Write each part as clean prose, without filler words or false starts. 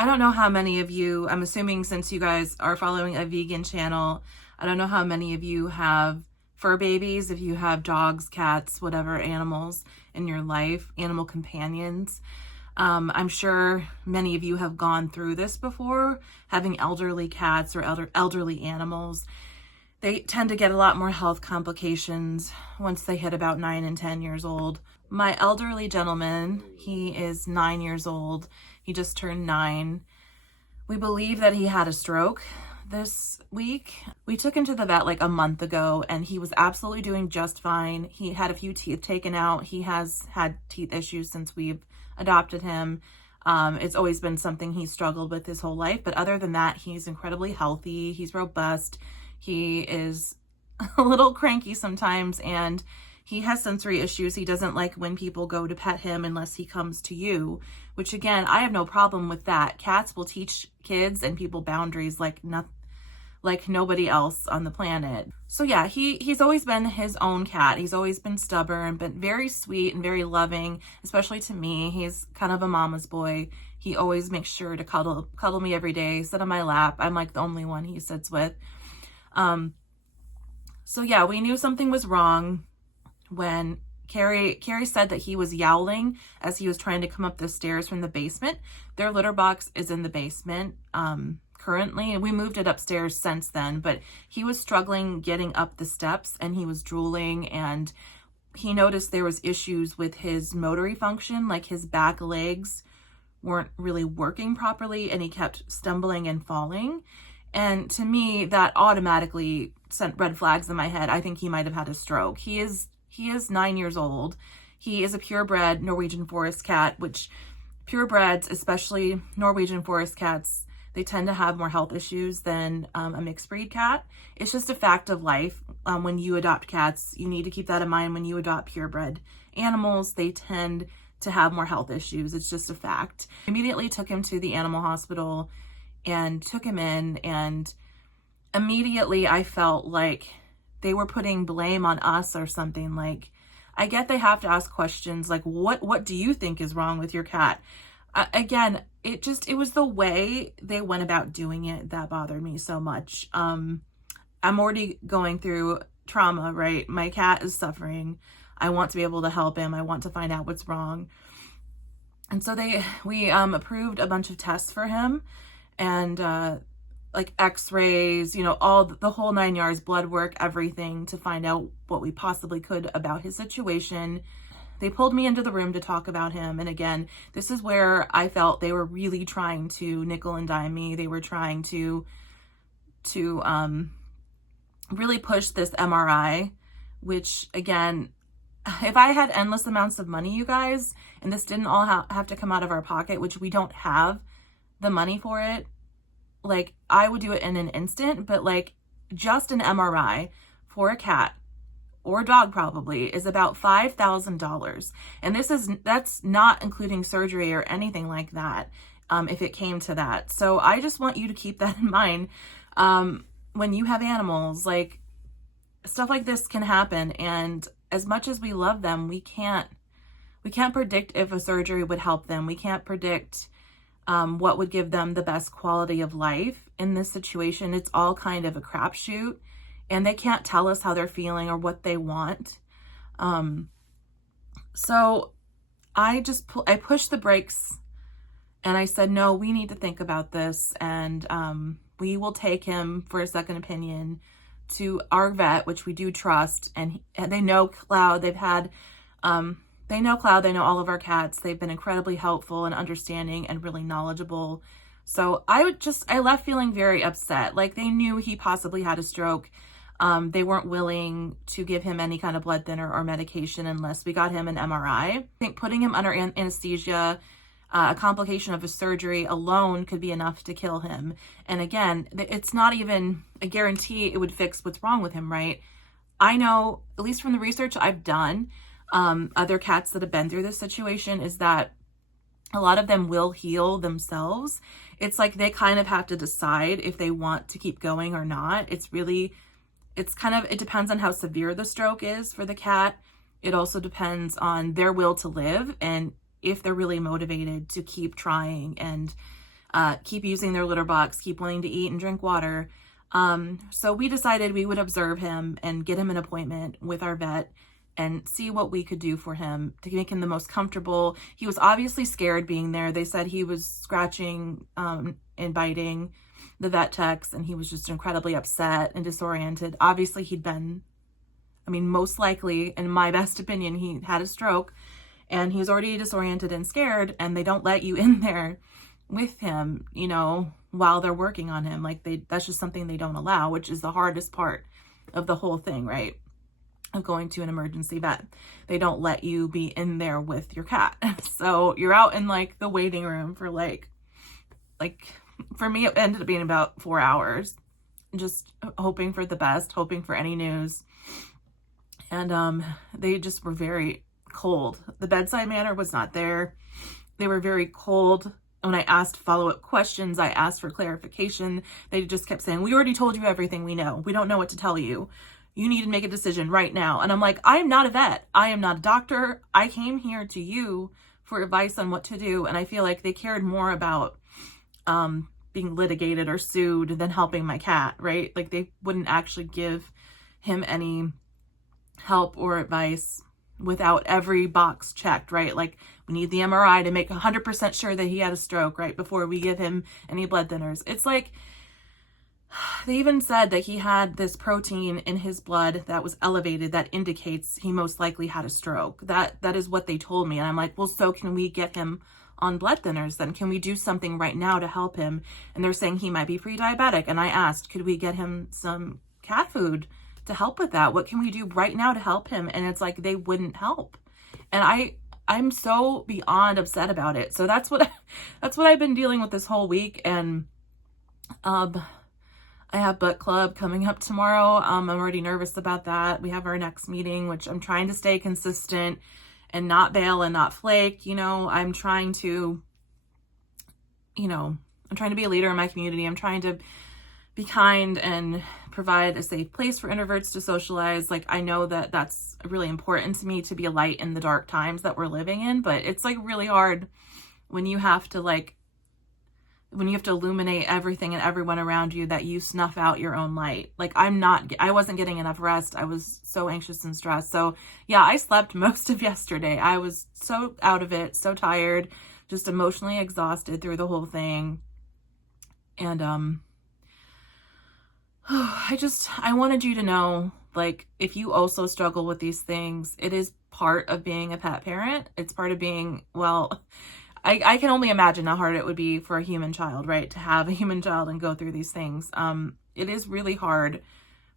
I don't know how many of you, I'm assuming since you guys are following a vegan channel, I don't know how many of you have fur babies, if you have dogs, cats, whatever animals in your life, animal companions. I'm sure many of you have gone through this before, having elderly cats or elderly animals. They tend to get a lot more health complications once they hit about 9 and 10 years old. My elderly gentleman, he is 9 years old. He just turned 9. We believe that he had a stroke this week. We took him to the vet like a month ago and he was absolutely doing just fine. He had a few teeth taken out. He has had teeth issues since we've adopted him. It's always been something he's struggled with his whole life, but other than that, he's incredibly healthy. He's robust. He is a little cranky sometimes, and he has sensory issues. He doesn't like when people go to pet him unless he comes to you, which again, I have no problem with that. Cats will teach kids and people boundaries like nobody else on the planet. So yeah, he's always been his own cat. He's always been stubborn, but very sweet and very loving, especially to me. He's kind of a mama's boy. He always makes sure to cuddle me every day, sit on my lap. I'm like the only one he sits with. So yeah, we knew something was wrong when Carrie said that he was yowling as he was trying to come up the stairs from the basement. Their litter box is in the basement currently, and we moved it upstairs since then, but he was struggling getting up the steps and he was drooling, and he noticed there was issues with his motory function, like his back legs weren't really working properly and he kept stumbling and falling. And to me, that automatically sent red flags in my head. I think he might have had a stroke. He is 9 years old. He is a purebred Norwegian Forest Cat, which purebreds, especially Norwegian Forest Cats, they tend to have more health issues than a mixed breed cat. It's just a fact of life. When you adopt cats, you need to keep that in mind. When you adopt purebred animals, they tend to have more health issues. It's just a fact. Immediately took him to the animal hospital and took him in, and immediately I felt like they were putting blame on us or something. Like, I get they have to ask questions like, what do you think is wrong with your cat? Again, it was the way they went about doing it that bothered me so much. I'm already going through trauma, right? My cat is suffering. I want to be able to help him. I want to find out what's wrong. And so we approved a bunch of tests for him, and like x-rays, all the whole 9 yards, blood work, everything, to find out what we possibly could about his situation. They pulled me into the room to talk about him. And again, this is where I felt they were really trying to nickel and dime me. They were trying to really push this MRI, which again, if I had endless amounts of money, you guys, and this didn't all have to come out of our pocket, which we don't have the money for it, like I would do it in an instant. But like just an MRI for a cat or a dog probably is about $5,000. And that's not including surgery or anything like that, if it came to that. So I just want you to keep that in mind. When you have animals, like stuff like this can happen. And as much as we love them, we can't predict if a surgery would help them. We can't predict what would give them the best quality of life in this situation. It's all kind of a crapshoot, and they can't tell us how they're feeling or what they want. So I pushed the brakes and I said, no, we need to think about this. And we will take him for a second opinion to our vet, which we do trust. And they know Cloud. They know Cloud. They know all of our cats. They've been incredibly helpful and understanding and really knowledgeable. So I left feeling very upset. Like they knew he possibly had a stroke. They weren't willing to give him any kind of blood thinner or medication unless we got him an MRI. I think putting him under anesthesia, a complication of a surgery alone could be enough to kill him. And again, it's not even a guarantee it would fix what's wrong with him, right? I know, at least from the research I've done, other cats that have been through this situation, is that a lot of them will heal themselves. It's like they kind of have to decide if they want to keep going or not. It depends on how severe the stroke is for the cat. It also depends on their will to live and if they're really motivated to keep trying. And keep using their litter box, keep wanting to eat and drink water. So we decided we would observe him and get him an appointment with our vet and see what we could do for him to make him the most comfortable. He was obviously scared being there. They said he was scratching and biting the vet techs, and he was just incredibly upset and disoriented. Obviously, most likely, in my best opinion, he had a stroke, and he was already disoriented and scared, and they don't let you in there with him, while they're working on him. That's just something they don't allow, which is the hardest part of the whole thing, right? Of going to an emergency vet. They don't let you be in there with your cat. So you're out in the waiting room for for me, it ended up being about 4 hours, just hoping for the best, hoping for any news. And they just were very cold. The bedside manor was not there. They were very cold. When I asked follow-up questions, I asked for clarification. They just kept saying, we already told you everything we know. We don't know what to tell you. You need to make a decision right now. And I'm like, I am not a vet. I am not a doctor. I came here to you for advice on what to do. And I feel like they cared more about being litigated or sued than helping my cat, right? They wouldn't actually give him any help or advice without every box checked, right? We need the MRI to make 100% sure that he had a stroke, right? Before we give him any blood thinners. It's they even said that he had this protein in his blood that was elevated that indicates he most likely had a stroke. That is what they told me. And I'm like, well, so can we get him on blood thinners then? Can we do something right now to help him? And they're saying he might be pre-diabetic. And I asked, could we get him some cat food to help with that? What can we do right now to help him? And it's they wouldn't help. And I'm so beyond upset about it. So that's what I've been dealing with this whole week. And I have book club coming up tomorrow. I'm already nervous about that. We have our next meeting, which I'm trying to stay consistent and not bail and not flake. I'm trying to be a leader in my community. I'm trying to be kind and provide a safe place for introverts to socialize. I know that that's really important to me, to be a light in the dark times that we're living in, but it's really hard when you have to illuminate everything and everyone around you, that you snuff out your own light. I wasn't getting enough rest. I was so anxious and stressed. So yeah, I slept most of yesterday. I was so out of it, so tired, just emotionally exhausted through the whole thing. And I wanted you to know, if you also struggle with these things, it is part of being a pet parent. It's part of being, I can only imagine how hard it would be for a human child, right? To have a human child and go through these things. It is really hard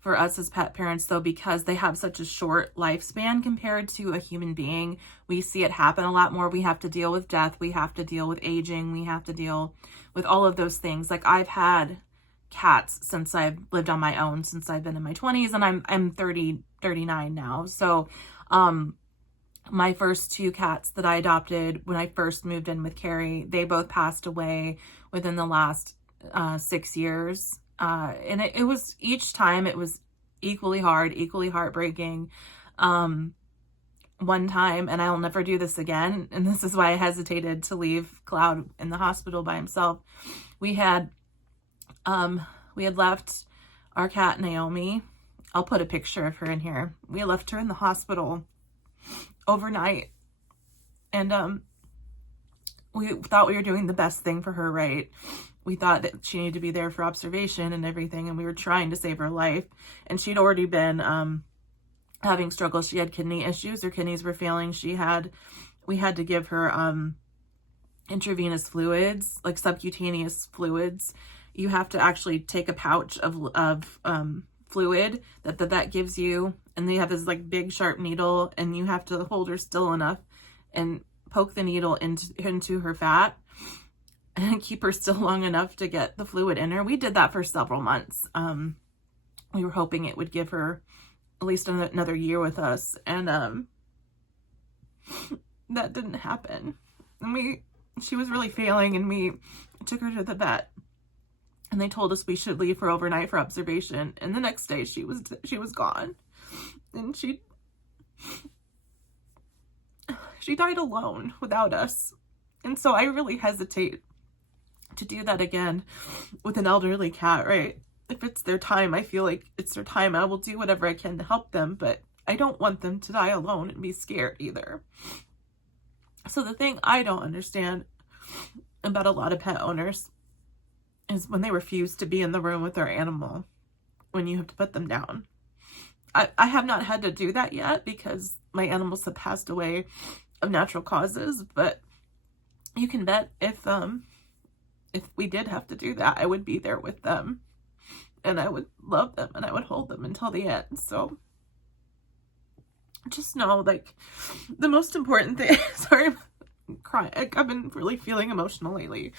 for us as pet parents, though, because they have such a short lifespan compared to a human being. We see it happen a lot more. We have to deal with death. We have to deal with aging. We have to deal with all of those things. I've had cats since I've lived on my own, since I've been in my 20s, and I'm 39 now. So, my first 2 cats that I adopted when I first moved in with Carrie, they both passed away within the last 6 years. And it was, each time it was equally hard, equally heartbreaking. One time, and I'll never do this again, and this is why I hesitated to leave Cloud in the hospital by himself. We had left our cat Naomi. I'll put a picture of her in here. We left her in the hospital overnight, and we thought we were doing the best thing for her, right? We thought that she needed to be there for observation and everything, and we were trying to save her life. And she'd already been having struggles. She had kidney issues. Her kidneys were failing. We had to give her intravenous fluids, subcutaneous fluids. You have to actually take a pouch of fluid that the vet gives you, and they have this big sharp needle, and you have to hold her still enough and poke the needle into her fat and keep her still long enough to get the fluid in her. We did that for several months. We were hoping it would give her at least another year with us, and that didn't happen. And she was really failing, and we took her to the vet. And they told us we should leave her overnight for observation. And the next day she was gone. And she died alone without us. And so I really hesitate to do that again with an elderly cat, right? If it's their time, I feel like it's their time. I will do whatever I can to help them, but I don't want them to die alone and be scared either. So the thing I don't understand about a lot of pet owners is when they refuse to be in the room with their animal when you have to put them down. I have not had to do that yet because my animals have passed away of natural causes, but you can bet if we did have to do that, I would be there with them and I would love them and I would hold them until the end. So just know, like, the most important thing, sorry, I'm crying. I've been really feeling emotional lately.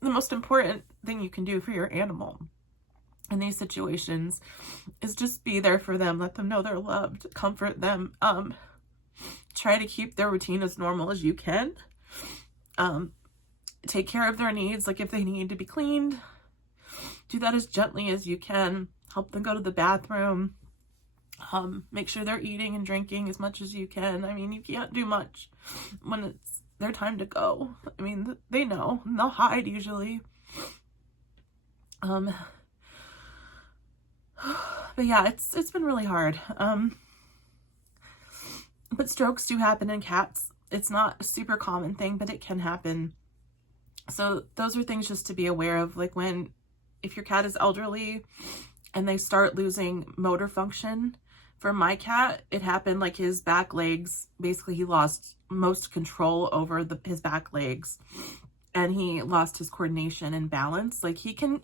The most important thing you can do for your animal in these situations is just be there for them. Let them know they're loved. Comfort them. Try to keep their routine as normal as you can. Take care of their needs. Like if they need to be cleaned, do that as gently as you can. Help them go to the bathroom. Make sure they're eating and drinking as much as you can. I mean, you can't do much when it's their time to go. I mean, they know. And they'll hide usually. But yeah, it's been really hard. But strokes do happen in cats. It's not a super common thing, but it can happen. So those are things just to be aware of. Like if your cat is elderly and they start losing motor function. For my cat, it happened like his back legs, basically he lost most control over his back legs. And he lost his coordination and balance. Like he can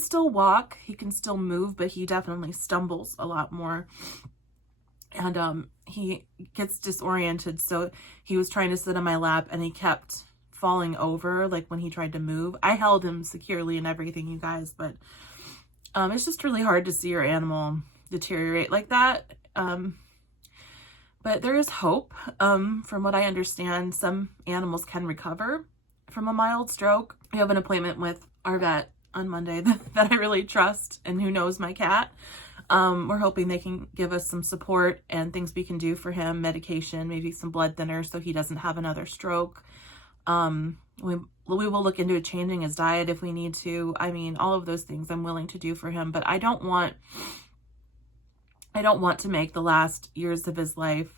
still walk, he can still move, but he definitely stumbles a lot more. And he gets disoriented. So he was trying to sit on my lap and he kept falling over, like when he tried to move. I held him securely and everything, you guys, but it's just really hard to see your animal deteriorate like that. But there is hope. From what I understand, some animals can recover from a mild stroke. We have an appointment with our vet on Monday that I really trust and who knows my cat. We're hoping they can give us some support and things we can do for him, medication, maybe some blood thinners so he doesn't have another stroke. We will look into changing his diet if we need to. I mean, all of those things I'm willing to do for him, but I don't want to make the last years of his life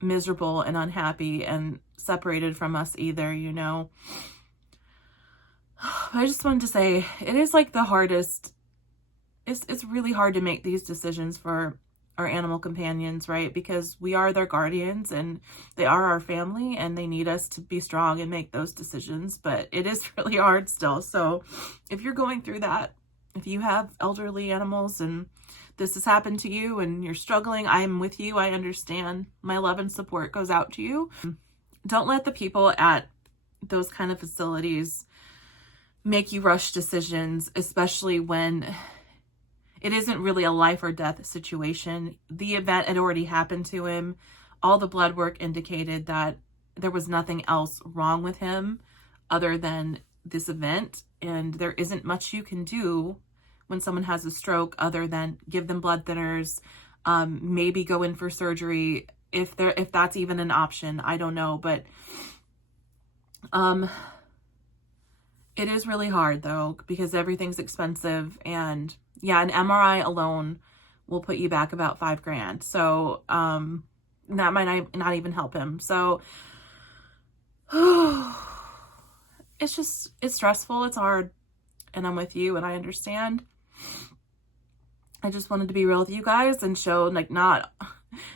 miserable and unhappy and separated from us either, you know. I just wanted to say, it is like the hardest, it's really hard to make these decisions for our animal companions, right? Because we are their guardians and they are our family and they need us to be strong and make those decisions, but it is really hard still. So if you're going through that, if you have elderly animals and this has happened to you and you're struggling, I am with you. I understand. My love and support goes out to you. Don't let the people at those kind of facilities make you rush decisions, especially when it isn't really a life or death situation. The event had already happened to him. All the blood work indicated that there was nothing else wrong with him other than this event. And there isn't much you can do when someone has a stroke other than give them blood thinners, maybe go in for surgery if that's even an option. I don't know, but it is really hard though because everything's expensive, and yeah, an MRI alone will put you back about $5,000. So that might not even help him. So it's stressful, it's hard, and I'm with you and I understand. I just wanted to be real with you guys and show like not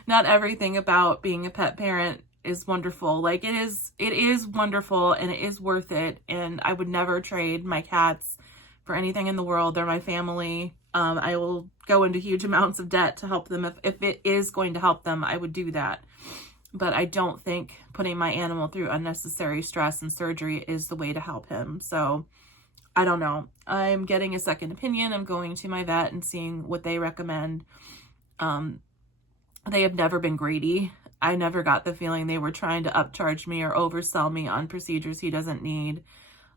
everything about being a pet parent is wonderful. Like it is wonderful and it is worth it, and I would never trade my cats for anything in the world. They're my family. I will go into huge amounts of debt to help them. If it is going to help them, I would do that. But I don't think putting my animal through unnecessary stress and surgery is the way to help him. So I don't know. I'm getting a second opinion. I'm going to my vet and seeing what they recommend. They have never been greedy. I never got the feeling they were trying to upcharge me or oversell me on procedures he doesn't need.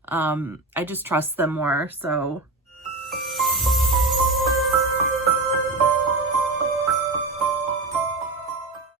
I just trust them more. So